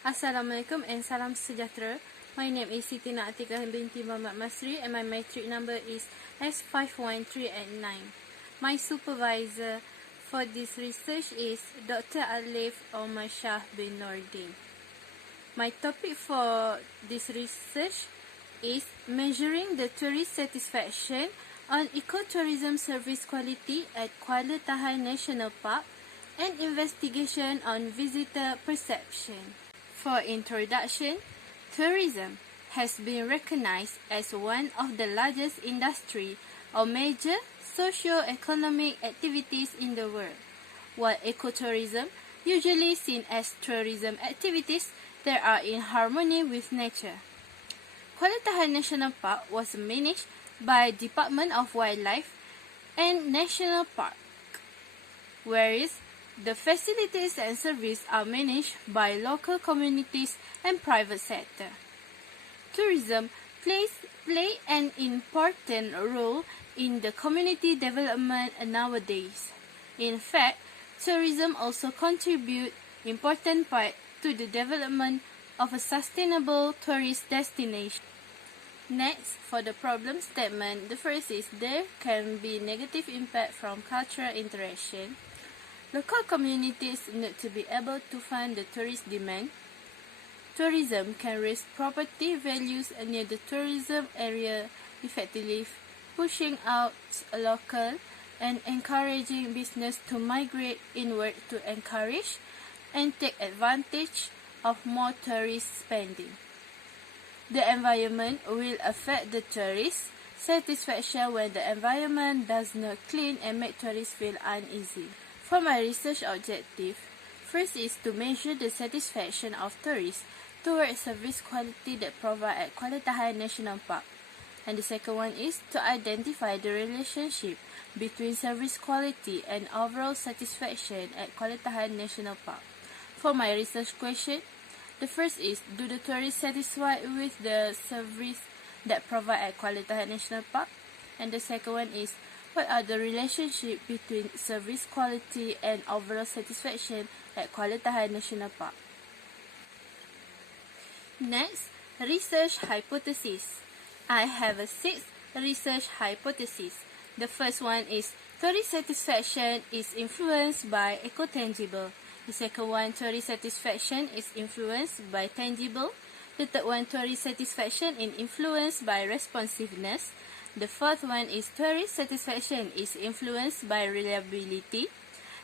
Assalamualaikum and salam sejahtera. My name is Siti Naatika binti Muhammad Masri and my matric number is S513889. My supervisor for this research is Dr. Alif Omar Shah bin Nordin. My topic for this research is measuring the tourist satisfaction on ecotourism service quality at Kuala Tahan National Park and investigation on visitor perception. For introduction, tourism has been recognized as one of the largest industry or major socio-economic activities in the world, while ecotourism, usually seen as tourism activities that are in harmony with nature. Kuala Tahan National Park was managed by Department of Wildlife and National Park, whereas the facilities and service are managed by local communities and private sector. Tourism play an important role in the community development nowadays. In fact, tourism also contributes important part to the development of a sustainable tourist destination. Next, for the problem statement, the first is there can be negative impact from cultural interaction. Local communities need to be able to fund the tourist demand. Tourism can raise property values near the tourism area, effectively pushing out local and encouraging business to migrate inward to encourage and take advantage of more tourist spending. The environment will affect the tourist satisfaction when the environment does not clean and make tourists feel uneasy. For my research objective, first is to measure the satisfaction of tourists towards service quality that provided at Kuala Tahan National Park. And the second one is to identify the relationship between service quality and overall satisfaction at Kuala Tahan National Park. For my research question, the first is, do the tourists satisfied with the service that provided at Kuala Tahan National Park? And the second one is, what are the relationship between service quality and overall satisfaction at Kuala Tahan National Park? Next, research hypothesis. I have 6 research hypotheses. The first one is tourist satisfaction is influenced by eco-tangible. The second one, tourist satisfaction is influenced by tangible. The third one, tourist satisfaction is influenced by responsiveness. The fourth one is tourist satisfaction is influenced by reliability.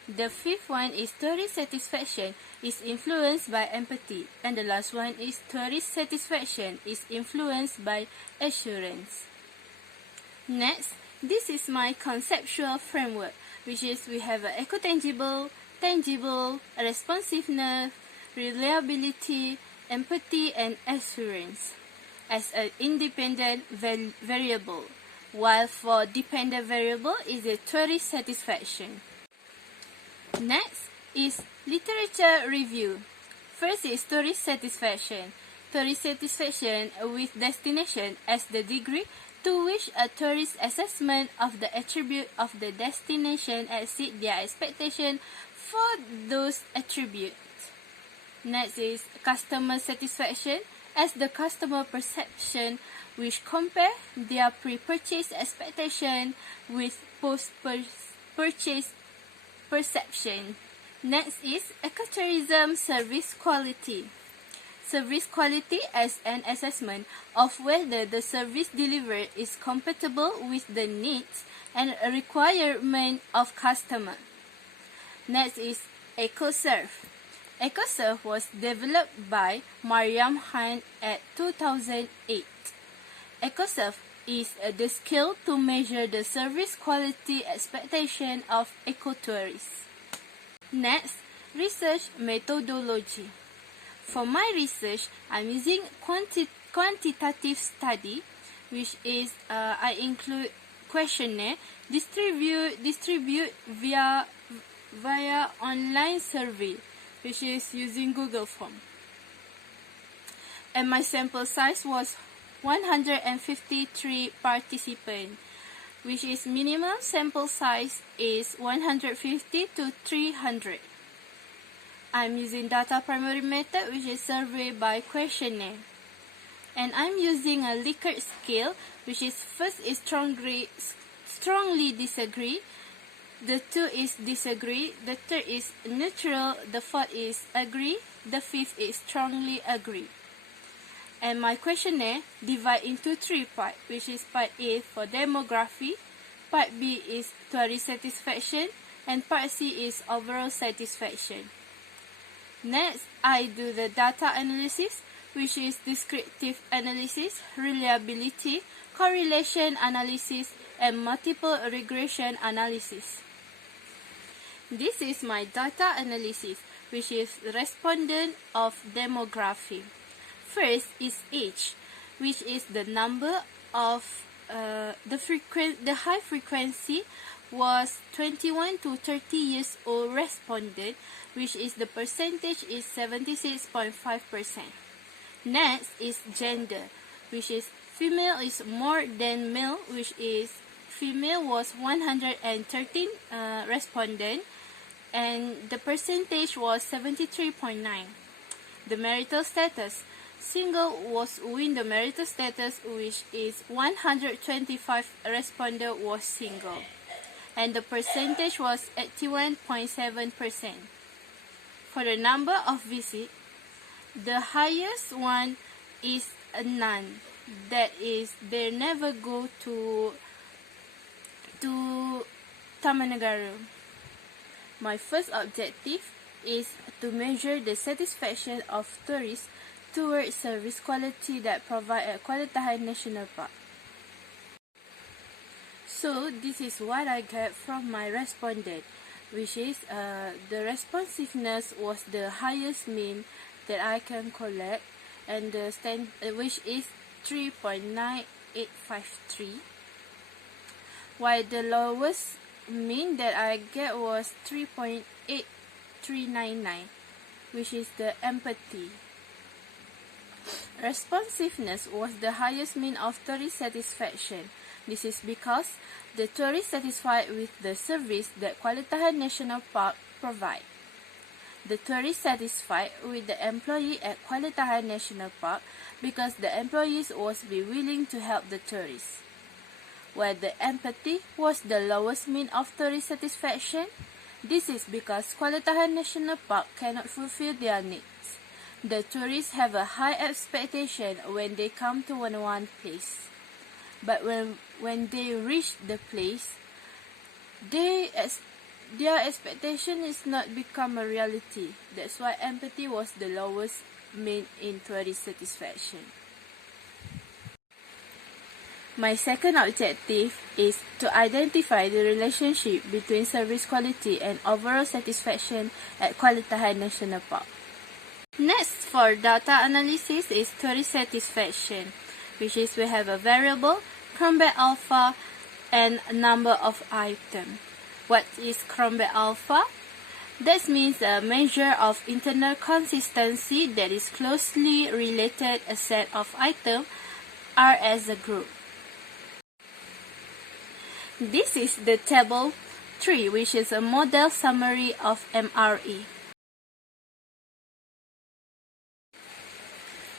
The fifth one is tourist satisfaction is influenced by empathy. And the last one is tourist satisfaction is influenced by assurance. Next, this is my conceptual framework, which is we have eco-tangible, tangible, responsiveness, reliability, empathy, and assurance as an independent variable, while for dependent variable is a tourist satisfaction. Next is literature review. First is tourist satisfaction. Tourist satisfaction with destination as the degree to which a tourist assessment of the attribute of the destination exceed their expectation for those attributes. Next is customer satisfaction as the customer perception which compare their pre-purchase expectation with post-purchase perception. Next is ecotourism service quality. Service quality as an assessment of whether the service delivered is compatible with the needs and requirement of customer. Next is EcoServe. EcoServe was developed by Mariam Han at 2008. EcoServe is the scale to measure the service quality expectation of ecotourists. Next, research methodology. For my research, I'm using quantitative study, which is I include questionnaire distribute via online survey, which is using Google Form. And my sample size was 153 participants, which is minimum sample size is 150 to 300. I'm using data primary method, which is survey by questionnaire. And I'm using a Likert scale, which is first is strongly disagree, the 2 is disagree, the 3rd is neutral, the 4th is agree, the 5th is strongly agree. And my questionnaire divide into 3 parts, which is part A for demography, part B is tourist satisfaction, and part C is overall satisfaction. Next, I do the data analysis, which is descriptive analysis, reliability, correlation analysis, and multiple regression analysis. This is my data analysis, which is respondent of demography. First is age, which is the number of the high frequency was 21 to 30 years old respondent, which is the percentage is 76.5%. Next is gender, which is female is more than male, which is female was 113 respondent, and the percentage was 73.9. The marital status, single was win the marital status, which is 125 respondent was single, and the percentage was 81.7%. For the number of visits, the highest one is a none. That is, they never go to Tamanagara. My first objective is to measure the satisfaction of tourists towards service quality that provide at Kuala Tahan National Park. So this is what I get from my respondent, which is the responsiveness was the highest mean that I can collect, and the which is 3.9853, while the lowest mean that I get was 3.8399, which is the empathy. Responsiveness was the highest mean of tourist satisfaction. This is because the tourists satisfied with the service that Kuala Tahan National Park provide. The tourists satisfied with the employee at Kuala Tahan National Park because the employees was be willing to help the tourists. Where the empathy was the lowest mean of tourist satisfaction, this is because Kuala Tahan National Park cannot fulfill their needs. The tourists have a high expectation when they come to one place. But when they reach the place, their expectation is not become a reality. That's why empathy was the lowest mean in tourist satisfaction. My second objective is to identify the relationship between service quality and overall satisfaction at Kuala Tahan National Park. Next, for data analysis is tourist satisfaction, which is we have a variable, Cronbach alpha, and number of items. What is Cronbach alpha? That means a measure of internal consistency that is closely related a set of items are as a group. This is the table 3, which is a model summary of MRE.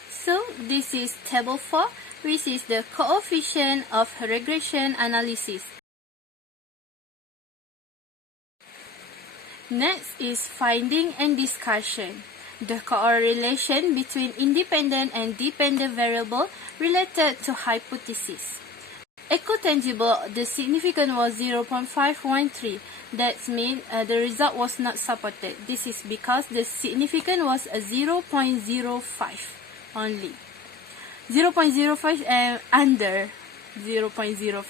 So this is table 4, which is the coefficient of regression analysis. Next is finding and discussion. The correlation between independent and dependent variable related to hypothesis. Ecotangible, the significance was 0.513. That means the result was not supported. This is because the significance was a 0.05 only. 0.05 and under 0.05.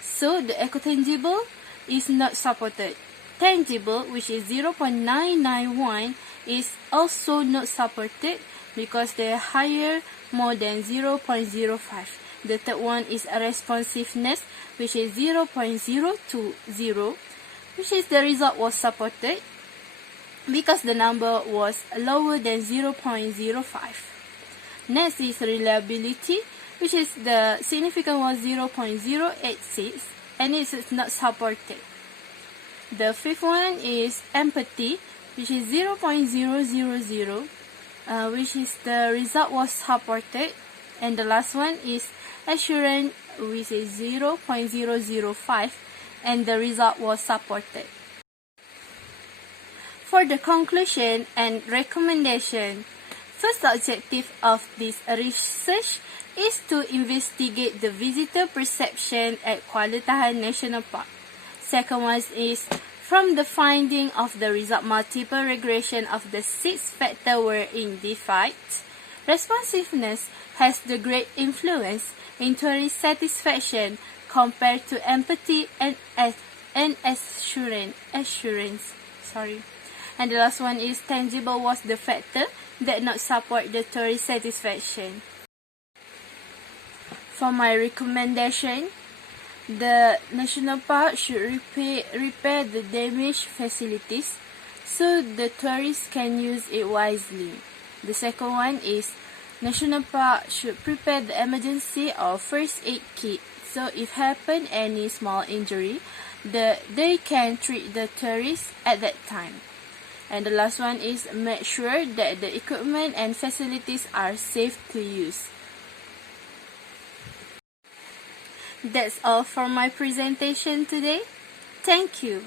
So the ecotangible is not supported. Tangible, which is 0.991, is also not supported because they are higher more than 0.05. The third one is a responsiveness, which is 0.020, which is the result was supported because the number was lower than 0.05. Next is reliability, which is the significance was 0.086 and it is not supported. The fifth one is empathy, which is 0.000, which is the result was supported, and the last one is assurance, which is 0.005, and the result was supported. For the conclusion and recommendation, first objective of this research is to investigate the visitor perception at Kuala Tahan National Park. Second one is from the finding of the result, multiple regression of the 6 factors were identified. Responsiveness has the great influence in tourist satisfaction compared to empathy and assurance. And the last one is tangible was the factor that not support the tourist satisfaction. For my recommendation, the national park should repair the damaged facilities so the tourists can use it wisely. The second one is national park should prepare the emergency or first aid kit, so if happen any small injury, they can treat the tourists at that time. And the last one is make sure that the equipment and facilities are safe to use. That's all for my presentation today. Thank you.